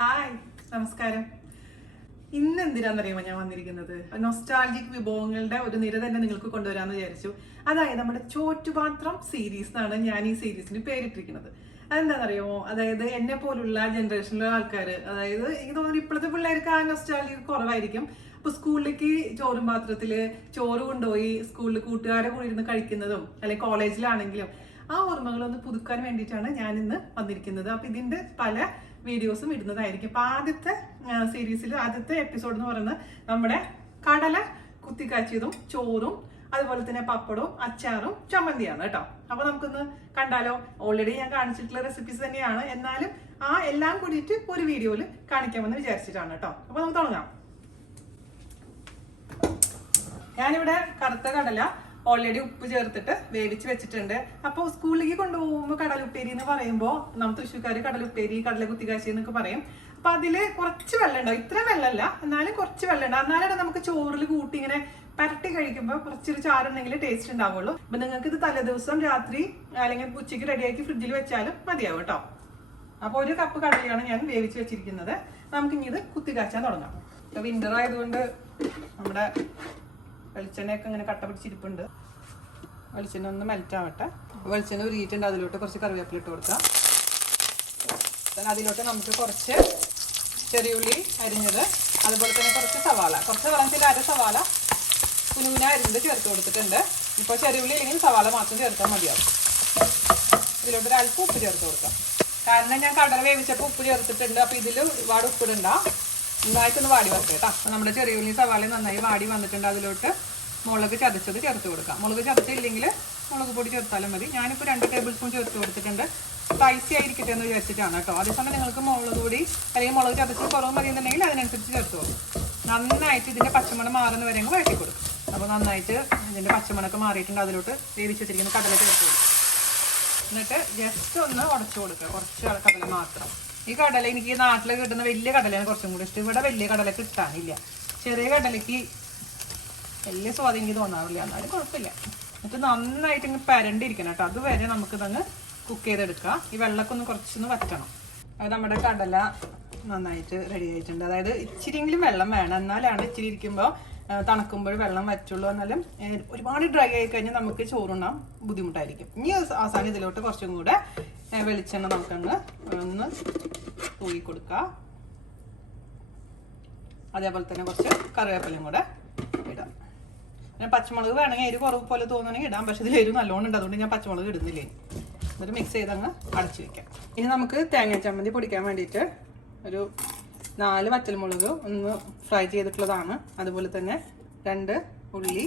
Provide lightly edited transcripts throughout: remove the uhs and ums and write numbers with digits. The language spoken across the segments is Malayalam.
ഹായ്, നമസ്കാരം. ഇന്ന് എന്തിനാണെന്നറിയാമോ ഞാൻ വന്നിരിക്കുന്നത്? നൊസ്റ്റാൾജിക് വിഭവങ്ങളുടെ ഒരു നിര തന്നെ നിങ്ങൾക്ക് കൊണ്ടുവരാമെന്ന് വിചാരിച്ചു. അതായത് നമ്മുടെ ചോറ്റുപാത്രം സീരീസ് എന്നാണ് ഞാൻ ഈ സീരീസിന് പേരിട്ടിരിക്കുന്നത്. അതെന്താണെന്നറിയാമോ? അതായത് എന്നെ പോലുള്ള ജനറേഷനിലെ ആൾക്കാർ, അതായത് എനിക്ക് തോന്നുന്നു ഇപ്പോഴത്തെ പിള്ളേർക്ക് ആ നൊസ്റ്റാൾജി കുറവായിരിക്കും. അപ്പൊ സ്കൂളിലേക്ക് ചോറും പാത്രത്തില് ചോറ് കൊണ്ടുപോയി സ്കൂളിൽ കൂട്ടുകാരെ കൂടി ഇരുന്ന് കഴിക്കുന്നതും അല്ലെങ്കിൽ കോളേജിലാണെങ്കിലും ആ ഓർമ്മകളൊന്ന് പുതുക്കാൻ വേണ്ടിയിട്ടാണ് ഞാൻ ഇന്ന് വന്നിരിക്കുന്നത്. അപ്പൊ ഇതിന്റെ പല വീഡിയോസും ഇടുന്നതായിരിക്കും. അപ്പൊ ആദ്യത്തെ സീരീസിൽ ആദ്യത്തെ എപ്പിസോഡ് എന്ന് പറയുന്നത് നമ്മുടെ കടല കുത്തിക്കാച്ചിയതും ചോറും അതുപോലെ തന്നെ പപ്പടവും അച്ചാറും ചമ്മന്തിയാണ് കേട്ടോ. അപ്പൊ നമുക്കൊന്ന് കണ്ടാലോ? ഓൾറെഡി ഞാൻ കാണിച്ചിട്ടുള്ള റെസിപ്പീസ് തന്നെയാണ്, എന്നാലും ആ എല്ലാം കൂടിയിട്ട് ഒരു വീഡിയോയിൽ കാണിക്കാമെന്ന് വിചാരിച്ചിട്ടാണ് കേട്ടോ. അപ്പൊ നമുക്ക് തുടങ്ങാം. ഞാനിവിടെ കറുത്ത കടല ഓൾറെഡി ഉപ്പ് ചേർത്തിട്ട് വേവിച്ച് വെച്ചിട്ടുണ്ട്. അപ്പോൾ സ്കൂളിലേക്ക് കൊണ്ടുപോകുമ്പോൾ കടലുപ്പേരി എന്ന് പറയുമ്പോൾ നമ്മൾ തൃശ്ശൂർക്കാർ കടലുപ്പേരി, കടല കുത്തിക്കാച്ചി എന്നൊക്കെ പറയും. അപ്പൊ അതില് കുറച്ച് വെള്ളം ഉണ്ടാവും, ഇത്ര വെള്ളമല്ല എന്നാലും കുറച്ച് വെള്ളം ഉണ്ടാവും. എന്നാലും നമുക്ക് ചോറിൽ കൂട്ടി ഇങ്ങനെ പരട്ടി കഴിക്കുമ്പോൾ കുറച്ചൊരു ചാറുണ്ടെങ്കിൽ ടേസ്റ്റ് ഉണ്ടാവുള്ളൂ. അപ്പൊ നിങ്ങൾക്ക് ഇത് തലേദിവസം രാത്രി അല്ലെങ്കിൽ ഉച്ചയ്ക്ക് റെഡിയാക്കി ഫ്രിഡ്ജിൽ വെച്ചാലും മതിയാവും കേട്ടോ. അപ്പൊ ഒരു കപ്പ് കടലയാണ് ഞാൻ വേവിച്ച് വെച്ചിരിക്കുന്നത്. നമുക്കിനി ഇത് കുത്തിക്കാച്ചാൻ തുടങ്ങാം. ഇപ്പൊ വിന്റർ ആയതുകൊണ്ട് നമ്മുടെ വെളിച്ചെണ്ണയൊക്കെ ഇങ്ങനെ കട്ട പിടിച്ചിരിപ്പുണ്ട്. വെളിച്ചെണ്ണ ഒന്ന് മെൽറ്റ് ആവട്ടെ. വെളിച്ചെണ്ണ ഉരുകിയിട്ടുണ്ട്, അതിലോട്ട് കുറച്ച് കറിവേപ്പില ഇട്ട് കൊടുക്കാം. അതിലോട്ട് നമുക്ക് കുറച്ച് ചെറിയുള്ളി അരിഞ്ഞത്, അതുപോലെ തന്നെ കുറച്ച് സവാള, കുറച്ച് പറഞ്ഞാൽ അര സവാള കുനുകുന അരിഞ്ഞത് ചേർത്ത് കൊടുത്തിട്ടുണ്ട്. ഇപ്പോൾ ചെറിയുള്ളി അല്ലെങ്കിൽ സവാള മാത്രം ചേർത്താൽ മതിയാവും. ഇതിലോട്ട് ഒരു അല്പം ഉപ്പ് ചേർത്ത് കൊടുക്കാം. കാരണം ഞാൻ കടല വേവിച്ചപ്പോൾ ഉപ്പ് ചേർത്തിട്ടുണ്ട്. അപ്പോൾ ഇതിൽ ഒരുപാട് ഉപ്പിടണ്ട, നന്നായിട്ടൊന്ന് വാടി വരട്ടെ കേട്ടോ. അപ്പോൾ നമ്മുടെ ചെറിയുള്ളി സവാള നന്നായി വാടി വന്നിട്ടുണ്ട്. അതിലോട്ട് മുളക് ചതച്ചത് ചേർത്ത് കൊടുക്കാം. മുളക് ചതച്ചില്ലെങ്കിൽ മുളക് പൊടി ചേർത്താലും മതി. ഞാനിപ്പോൾ 2 ടേബിൾ സ്പൂൺ ചേർത്ത് കൊടുത്തിട്ടുണ്ട്. സ്പൈസി ആയിരിക്കട്ടെ എന്ന് വിചാരിച്ചിട്ടാണ് കേട്ടോ. അതേസമയം നിങ്ങൾക്ക് മുളക് പൊടി അല്ലെങ്കിൽ മുളക് ചതച്ച് കുറവ് മതി എന്നുണ്ടെങ്കിൽ അതിനനുസരിച്ച് ചേർത്ത് കൊടുക്കും. നന്നായിട്ട് ഇതിൻ്റെ പച്ചമണം മാറുന്ന വരെ വഴറ്റി കൊടുക്കും. അപ്പോൾ നന്നായിട്ട് ഇതിൻ്റെ പച്ചമണമൊക്കെ മാറിയിട്ടുണ്ട്. അതിലോട്ട് വേവിച്ച് വെച്ചിരിക്കുന്ന കടല ചേർത്ത് കൊടുക്കും. എന്നിട്ട് ജസ്റ്റ് ഒന്ന് ഉടച്ചു കൊടുക്കുക, കുറച്ച് കടല മാത്രം. ഈ കടല എനിക്ക് നാട്ടിൽ കിട്ടുന്ന വലിയ കടലയാണ് കുറച്ചും കൂടി ഇഷ്ടം. ഇവിടെ വലിയ കടല കിട്ടാനില്ല. ചെറിയ കടലയ്ക്ക് വലിയ സ്വാധീനം എനിക്ക് തോന്നാറില്ല, എന്നാലും കുഴപ്പമില്ല. എന്നിട്ട് നന്നായിട്ട് ഇങ്ങനെ പരണ്ടിരിക്കണം കേട്ടോ. അതുവരെ നമുക്കിതങ്ങ് കുക്ക് ചെയ്തെടുക്കാം. ഈ വെള്ളമൊക്കെ ഒന്ന് കുറച്ചൊന്ന് വറ്റണം. അത് നമ്മുടെ കടല നന്നായിട്ട് റെഡി ആയിട്ടുണ്ട്. അതായത് ഇച്ചിരിയെങ്കിലും വെള്ളം വേണം, എന്നാലാണ് ഇച്ചിരി ഇരിക്കുമ്പോൾ തണുക്കുമ്പോൾ വെള്ളം വറ്റുള്ളൂ. എന്നാലും ഒരുപാട് ഡ്രൈ ആയി കഴിഞ്ഞാൽ നമുക്ക് ചോറുണ്ണാൻ ബുദ്ധിമുട്ടായിരിക്കും. ഇനി അവസാനം ഇതിലോട്ട് കുറച്ചും കൂടെ വെളിച്ചെണ്ണ നമുക്കങ്ങ് ഒന്ന് തൂക്കി കൊടുക്കുക. അതേപോലെ തന്നെ കുറച്ച് കറിവേപ്പിലയും കൂടെ ഇടാം. പിന്നെ പച്ചമുളക് വേണമെങ്കിൽ എരിവ് കുറവ് പോലെ തോന്നുകയാണെങ്കിൽ ഇടാം, പക്ഷെ ഇതിൽ എരിവ് നല്ലോണം ഉണ്ട്, അതുകൊണ്ട് ഞാൻ പച്ചമുളക് ഇടുന്നില്ലേ. എന്നിട്ട് മിക്സ് ചെയ്തങ്ങ് അടച്ചു വെക്കാം. ഇനി നമുക്ക് തേങ്ങ ചമ്മന്തി പൊടിക്കാൻ വേണ്ടിയിട്ട് ഒരു 4 വറ്റൽമുളക് ഒന്ന് ഫ്രൈ ചെയ്തിട്ടുള്ളതാണ്. അതുപോലെ തന്നെ 2 ഉള്ളി,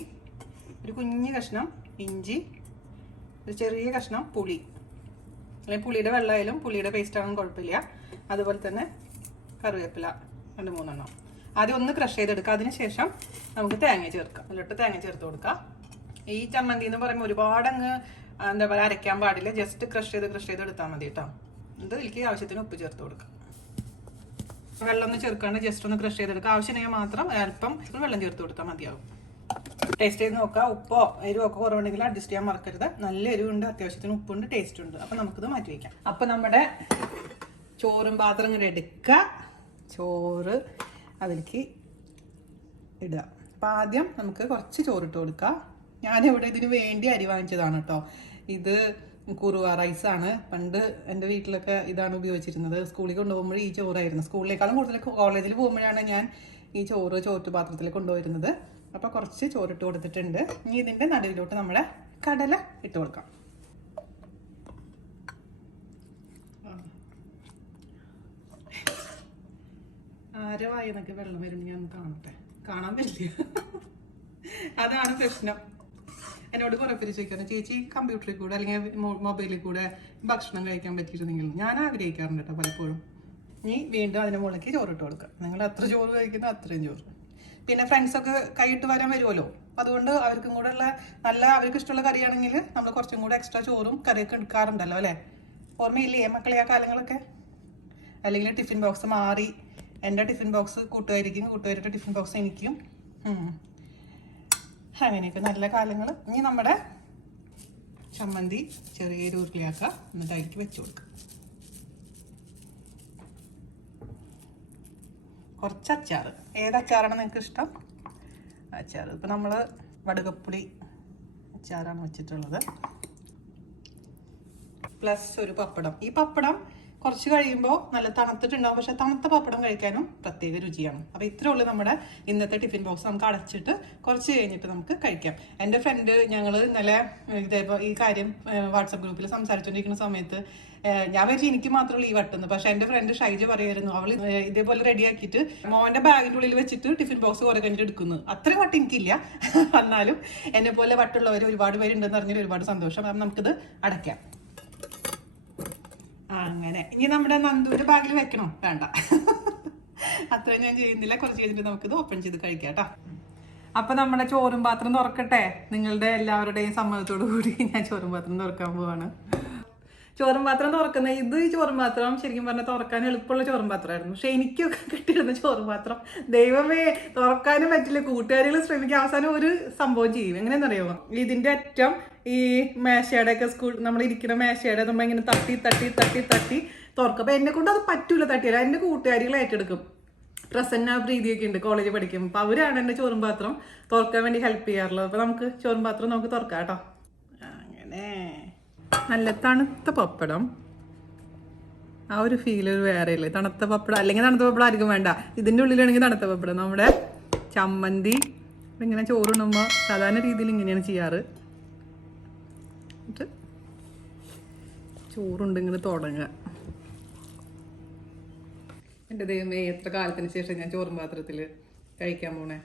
ഒരു കുഞ്ഞ് കഷ്ണം ഇഞ്ചി, ഒരു ചെറിയ കഷ്ണം പുളി, അല്ലെങ്കിൽ പുളിയുടെ വെള്ളമായാലും പുളിയുടെ പേസ്റ്റ് ആണെങ്കിലും കുഴപ്പമില്ല. അതുപോലെ തന്നെ കറിവേപ്പില 2-3 എണ്ണം. ആദ്യം ഒന്ന് ക്രഷ് ചെയ്തെടുക്കുക. അതിനുശേഷം നമുക്ക് തേങ്ങ ചേർക്കാം. അതിലോട്ട് തേങ്ങ ചേർത്ത് കൊടുക്കാം. ഈ ചമ്മന്തി എന്ന് പറയുമ്പോൾ ഒരുപാട് അങ്ങ് എന്താ പറയുക അരയ്ക്കാൻ പാടില്ല. ജസ്റ്റ് ക്രഷ് ചെയ്ത് എടുത്താൽ മതി കേട്ടോ. ഇത് ഇതിലേക്ക് ആവശ്യത്തിന് ഉപ്പ് ചേർത്ത് കൊടുക്കാം. വെള്ളം ഒന്ന് ചേർക്കാണ്ട് ജസ്റ്റ് ഒന്ന് ക്രഷ് ചെയ്തെടുക്കുക. ആവശ്യമെങ്കിൽ മാത്രം അല്പം വെള്ളം ചേർത്ത് കൊടുത്താൽ മതിയാവും. ടേസ്റ്റ് ചെയ്ത് നോക്കുക. ഉപ്പോ എരിവൊക്കെ കുറവുണ്ടെങ്കിൽ അഡ്ജസ്റ്റ് ചെയ്യാൻ മറക്കരുത്. നല്ല എരിവുണ്ട്, അത്യാവശ്യത്തിന് ഉപ്പുണ്ട്, ടേസ്റ്റ് ഉണ്ട്. അപ്പം നമുക്കിത് മാറ്റി വയ്ക്കാം. അപ്പം നമ്മുടെ ചോറും പാത്രം ഇങ്ങനെ എടുക്കുക, ചോറ് അതിലേക്ക് ഇടുക. അപ്പം ആദ്യം നമുക്ക് കുറച്ച് ചോറിട്ട് കൊടുക്കുക. ഞാനിവിടെ ഇതിന് വേണ്ടി അരി വാങ്ങിച്ചതാണ് കേട്ടോ. ഇത് കുറുവ റൈസാണ്. പണ്ട് എൻ്റെ വീട്ടിലൊക്കെ ഇതാണ് ഉപയോഗിച്ചിരുന്നത്. സ്കൂളിൽ കൊണ്ടുപോകുമ്പോൾ ഈ ചോറായിരുന്നു. സ്കൂളിലേക്കാളും കൂടുതൽ കോളേജിൽ പോകുമ്പോഴാണ് ഞാൻ ഈ ചോറ്റുപാത്രത്തിൽ കൊണ്ടുപോയിരുന്നത്. അപ്പോൾ കുറച്ച് ചോറിട്ട് കൊടുത്തിട്ടുണ്ട്. ഇനി ഇതിൻ്റെ നടുവിലോട്ട് നമ്മുടെ കടല ഇട്ട് കൊടുക്കാം. ആരവായി എന്നൊക്കെ വെള്ളം വരുമ്പോൾ ഞാൻ കാണട്ടെ. കാണാൻ പറ്റില്ല, അതാണ് പ്രശ്നം. എന്നോട് കുറെ പേര് ചോദിക്കാറ്, ചേച്ചി കമ്പ്യൂട്ടറിൽ കൂടെ അല്ലെങ്കിൽ മൊബൈലിൽ കൂടെ ഭക്ഷണം കഴിക്കാൻ പറ്റിയിരുന്നെങ്കിൽ. ഞാൻ ആഗ്രഹിക്കാറുണ്ട് കേട്ടോ പലപ്പോഴും. ഇനി വീണ്ടും അതിൻ്റെ മുകളിലേക്ക് ചോറിട്ട് കൊടുക്കുക. നിങ്ങൾ എത്ര ചോറ് കഴിക്കുന്ന അത്രയും ചോറ്. പിന്നെ ഫ്രണ്ട്സൊക്കെ കൈയിട്ട് വരാൻ വരുമല്ലോ, അതുകൊണ്ട് അവർക്കും കൂടെ ഉള്ള അവർക്ക് ഇഷ്ടമുള്ള കറിയാണെങ്കിൽ നമ്മൾ കുറച്ചും കൂടെ എക്സ്ട്രാ ചോറും കറിയൊക്കെ എടുക്കാറുണ്ടല്ലോ അല്ലേ? ഓർമ്മയില്ലേ മക്കളെ ആ കാലങ്ങളൊക്കെ? അല്ലെങ്കിൽ ടിഫിൻ ബോക്സ് മാറി, എൻ്റെ ടിഫിൻ ബോക്സ് കൂട്ടുകാരിക്കും, കൂട്ടുകാരുടെ ടിഫിൻ ബോക്സ് എനിക്കും, അങ്ങനെയൊക്കെ നല്ല കാലങ്ങൾ. ഇനി നമ്മുടെ ചമ്മന്തി ചെറിയൊരു ഉരുളിയാക്കുക, എന്നിട്ട് അതിലേക്ക് വെച്ച് കൊടുക്കുക. കുറച്ച് അച്ചാർ. ഏത് അച്ചാറാണ് നിങ്ങൾക്ക് ഇഷ്ടം? അച്ചാർ ഇപ്പം നമ്മൾ വടുകപ്പുളി അച്ചാറാണ് വെച്ചിട്ടുള്ളത്. പ്ലസ് ഒരു പപ്പടം. ഈ പപ്പടം കുറച്ച് കഴിയുമ്പോൾ നല്ല തണുത്തിട്ടുണ്ടാവും, പക്ഷെ തണുത്ത പപ്പടം കഴിക്കാനും പ്രത്യേക രുചിയാണ്. അപ്പോൾ ഇത്രേ ഉള്ളൂ നമ്മുടെ ഇന്നത്തെ ടിഫിൻ ബോക്സ്. നമുക്ക് അടച്ചിട്ട് കുറച്ച് കഴിഞ്ഞിട്ട് നമുക്ക് കഴിക്കാം. എൻ്റെ ഫ്രണ്ട് ഞങ്ങൾ ഇന്നലെ ഇതേപോലെ ഈ കാര്യം വാട്സപ്പ് ഗ്രൂപ്പിൽ സംസാരിച്ചുകൊണ്ടിരിക്കുന്ന സമയത്ത് ഞാൻ വെച്ച് എനിക്ക് മാത്രമല്ല ഈ വട്ടുന്നു, പക്ഷെ എൻ്റെ ഫ്രണ്ട് ഷൈജ പറയായിരുന്നു അവൾ ഇതേപോലെ റെഡിയാക്കിയിട്ട് മോൻ്റെ ബാഗിൻ്റെ ഉള്ളിൽ വെച്ചിട്ട് ടിഫിൻ ബോക്സ് കുറെ കഴിഞ്ഞിട്ട് എടുക്കുന്നു. അത്രയും വട്ട് എനിക്കില്ല, എന്നാലും എന്നെ പോലെ വട്ടുള്ളവർ ഒരുപാട് പേരുണ്ടെന്ന് പറഞ്ഞാൽ ഒരുപാട് സന്തോഷം. അപ്പം നമുക്കിത് അടയ്ക്കാം. അങ്ങനെ ഇനി നമ്മുടെ നന്ദൂര് ബാഗിൽ വെക്കണോ? വേണ്ട, അത്രയും ഞാൻ ചെയ്യുന്നില്ല. കുറച്ച് കഴിഞ്ഞിട്ട് നമുക്കിത് ഓപ്പൺ ചെയ്ത് കഴിക്കാം കേട്ടോ. അപ്പൊ നമ്മുടെ ചോറും പാത്രം തുറക്കട്ടെ. നിങ്ങളുടെ എല്ലാവരുടെയും സമ്മതത്തോടു കൂടി ഞാൻ ചോറും പാത്രം തുറക്കാൻ പോവാണ്. ചോറും പാത്രം തുറക്കുന്ന ഇത് ഈ ചോറും പാത്രം ശരിക്കും പറഞ്ഞാൽ തുറക്കാൻ എളുപ്പമുള്ള ചോറും പാത്രമായിരുന്നു. പക്ഷെ എനിക്കൊക്കെ കിട്ടിയിരുന്ന ചോറും പാത്രം ദൈവമേ തുറക്കാനും പറ്റില്ല. കൂട്ടുകാരികൾ ശ്രമിക്കുക, അവസാനം ഒരു സംഭവം ചെയ്യും. എങ്ങനെയാണെന്നറിയാമോ? ഇതിന്റെ അറ്റം ഈ മേശയുടെ ഒക്കെ സ്കൂൾ നമ്മൾ ഇരിക്കുന്ന മേശയുടെ നമ്മൾ ഇങ്ങനെ തട്ടി തട്ടി തട്ടി തട്ടി തുറക്കും. അപ്പൊ എന്നെ കൊണ്ട് അത് പറ്റൂല, തട്ടിയല്ല. എൻ്റെ കൂട്ടുകാരികൾ ഏറ്റെടുക്കും. പ്രസന്ന പ്രീതിയൊക്കെ ഉണ്ട് കോളേജിൽ പഠിക്കും. അപ്പൊ അവരാണ് എൻ്റെ ചോറും പാത്രം തുറക്കാൻ വേണ്ടി ഹെൽപ്പ് ചെയ്യാറുള്ളത്. അപ്പൊ നമുക്ക് ചോറും പാത്രം നമുക്ക് തുറക്കാം കേട്ടോ. അങ്ങനെ നല്ല തണുത്ത പപ്പടം, ആ ഒരു ഫീൽ ഒരു വേറെ ഇല്ലേ? തണുത്ത പപ്പടം അല്ലെങ്കിൽ തണുത്ത പപ്പടം ആർക്കും വേണ്ട. ഇതിൻ്റെ ഉള്ളിലാണെങ്കിൽ തണുത്ത പപ്പടം. നമ്മുടെ ചമ്മന്തി ഇങ്ങനെ ചോറുണ്ണുമ്പോൾ സാധാരണ രീതിയിൽ ഇങ്ങനെയാണ് ചെയ്യാറ്. എന്നിട്ട് ചോറുണ്ട് ഇങ്ങനെ തുടങ്ങുക. എൻ്റെ ദൈവമേ, എത്ര കാലത്തിന് ശേഷം ഞാൻ ചോറും പാത്രത്തിൽ കഴിക്കാൻ പോണേ.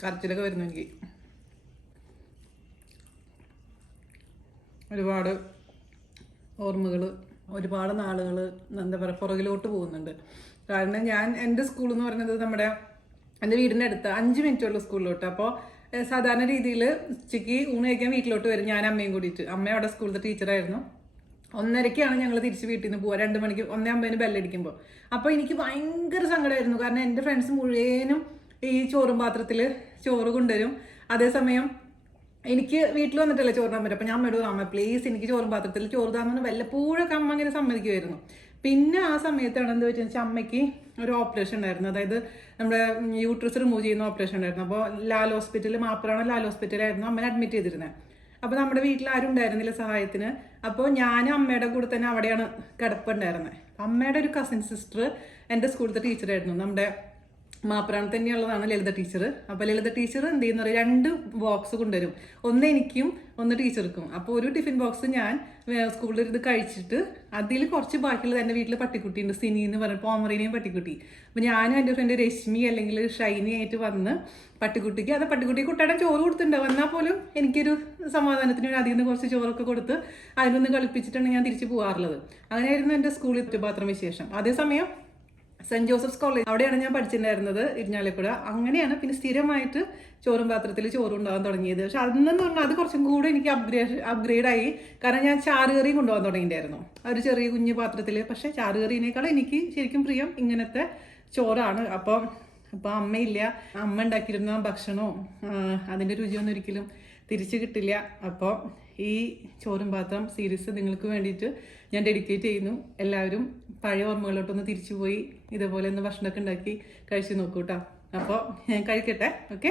കരച്ചിലൊക്കെ വരുന്നു എനിക്ക്. ഒരുപാട് ഓർമ്മകൾ, ഒരുപാട് നാളുകൾ എന്താ പറയുക പുറകിലോട്ട് പോകുന്നുണ്ട്. കാരണം ഞാൻ എൻ്റെ സ്കൂൾ എന്ന് പറയുന്നത് നമ്മുടെ എൻ്റെ വീടിൻ്റെ അടുത്ത് 5 മിനിറ്റുള്ള സ്കൂളിലോട്ട്. അപ്പോൾ സാധാരണ രീതിയിൽ ഉച്ചയ്ക്ക് ഊണ് കഴിക്കാൻ വീട്ടിലോട്ട് വരും ഞാൻ അമ്മയും കൂടിയിട്ട്. അമ്മ അവിടെ സ്കൂളിലത്തെ ടീച്ചറായിരുന്നു. 1:30-ക്കാണ് ഞങ്ങൾ തിരിച്ച് വീട്ടിൽ നിന്ന് പോവുക. 2 മണിക്ക് 1:50 ബെല്ലടിക്കുമ്പോൾ. അപ്പോൾ എനിക്ക് ഭയങ്കര സങ്കടമായിരുന്നു. കാരണം എൻ്റെ ഫ്രണ്ട്സ് മുഴുവനും ഈ ചോറും പാത്രത്തിൽ ചോറ് കൊണ്ടുവരും. അതേസമയം എനിക്ക് വീട്ടിൽ വന്നിട്ടല്ലേ ചോറിനാൻ പറ്റും. അപ്പം ഞാൻ അമ്മയോട് അമ്മ പ്ലീസ് എനിക്ക് ചോറും പാത്രത്തിൽ ചോറ് താന്ന് വല്ലപ്പോഴൊക്കെ അമ്മ അങ്ങനെ സമ്മതിക്കുമായിരുന്നു. പിന്നെ ആ സമയത്താണ് എന്താ വെച്ചാൽ അമ്മയ്ക്ക് ഒരു ഓപ്പറേഷൻ ഉണ്ടായിരുന്നു. അതായത് നമ്മുടെ യൂട്രസ് റിമൂവ് ചെയ്യുന്ന ഓപ്പറേഷൻ ഉണ്ടായിരുന്നു. അപ്പോൾ ലാൽ ഹോസ്പിറ്റലിൽ, മാപ്രാണ ലാൽ ഹോസ്പിറ്റലായിരുന്നു അമ്മനെ അഡ്മിറ്റ് ചെയ്തിരുന്നത്. അപ്പോൾ നമ്മുടെ വീട്ടിൽ ആരും ഉണ്ടായിരുന്നില്ല സഹായത്തിന്. അപ്പോൾ ഞാനും അമ്മയുടെ കൂടെ തന്നെ അവിടെയാണ് കിടപ്പുണ്ടായിരുന്നത്. അമ്മയുടെ ഒരു കസിൻ സിസ്റ്റർ എൻ്റെ സ്കൂളിലത്തെ ടീച്ചറായിരുന്നു. നമ്മുടെ മാപ്രാണ് തന്നെയുള്ളതാണ് ലളിത ടീച്ചർ. അപ്പോൾ ലളിത ടീച്ചർ എന്ത് ചെയ്യുന്ന പറയുക 2 ബോക്സ് കൊണ്ടുവരും. ഒന്ന് എനിക്കും ഒന്ന് ടീച്ചർക്കും. അപ്പോൾ ഒരു ടിഫിൻ ബോക്സ് ഞാൻ സ്കൂളിൽ ഇത് കഴിച്ചിട്ട് അതിൽ കുറച്ച് ബാക്കിയുള്ളത് എൻ്റെ വീട്ടിൽ പട്ടിക്കുട്ടി ഉണ്ട്, സിനി എന്ന് പറഞ്ഞ പോമറേനിയൻ പട്ടിക്കുട്ടി. അപ്പോൾ ഞാനും എൻ്റെ ഫ്രണ്ട് രശ്മി അല്ലെങ്കിൽ ഷൈനി ആയിട്ട് വന്ന് പട്ടിക്കുട്ടിക്ക് കുട്ടിയുടെ ചോറ് കൊടുത്തിട്ടുണ്ടാവും. എന്നാൽ പോലും എനിക്കൊരു സമാധാനത്തിന് വേണ്ടി അതിൽ നിന്ന് കുറച്ച് ചോറൊക്കെ കൊടുത്ത് അതിലൊന്ന് കളിപ്പിച്ചിട്ടാണ് ഞാൻ തിരിച്ച് പോകാറുള്ളത്. അങ്ങനെയായിരുന്നു എൻ്റെ സ്കൂളിൽ പാത്രം വിശേഷം. അതേസമയം സെൻറ്റ് ജോസഫ്സ് കോളേജ് അവിടെയാണ് ഞാൻ പഠിച്ചിട്ടുണ്ടായിരുന്നത്, ഇരിഞ്ഞാലക്കുട. അങ്ങനെയാണ് പിന്നെ സ്ഥിരമായിട്ട് ചോറും പാത്രത്തിൽ ചോറുണ്ടാകാൻ തുടങ്ങിയത്. പക്ഷെ അതെന്ന് പറഞ്ഞാൽ അത് കുറച്ചും കൂടെ എനിക്ക് അപ്ഗ്രേഡായി. കാരണം ഞാൻ ചാറുകറിയും കൊണ്ടുപോകാൻ തുടങ്ങിയിട്ടുണ്ടായിരുന്നു ഒരു ചെറിയ കുഞ്ഞു പാത്രത്തിൽ. പക്ഷേ ചാറുകറിനേക്കാളും എനിക്ക് ശരിക്കും പ്രിയം ഇങ്ങനത്തെ ചോറാണ്. അപ്പോൾ അമ്മയില്ല, അമ്മ ഉണ്ടാക്കിയിരുന്ന ഭക്ഷണവും അതിൻ്റെ രുചിയൊന്നും ഒരിക്കലും തിരിച്ചു കിട്ടില്ല. അപ്പോൾ ഈ ചോറും പാത്രം സീരീസ് നിങ്ങൾക്ക് വേണ്ടിയിട്ട് ഞാൻ ഡെഡിക്കേറ്റ് ചെയ്യുന്നു. എല്ലാവരും പഴയ ഓർമ്മകളിലോട്ടൊന്ന് തിരിച്ചു പോയി ഇതുപോലെ ഒന്ന് ഭക്ഷണമൊക്കെ ഉണ്ടാക്കി കഴിച്ചു നോക്കൂ കേട്ടോ. അപ്പോൾ ഞാൻ കഴിക്കട്ടെ. ഓക്കെ.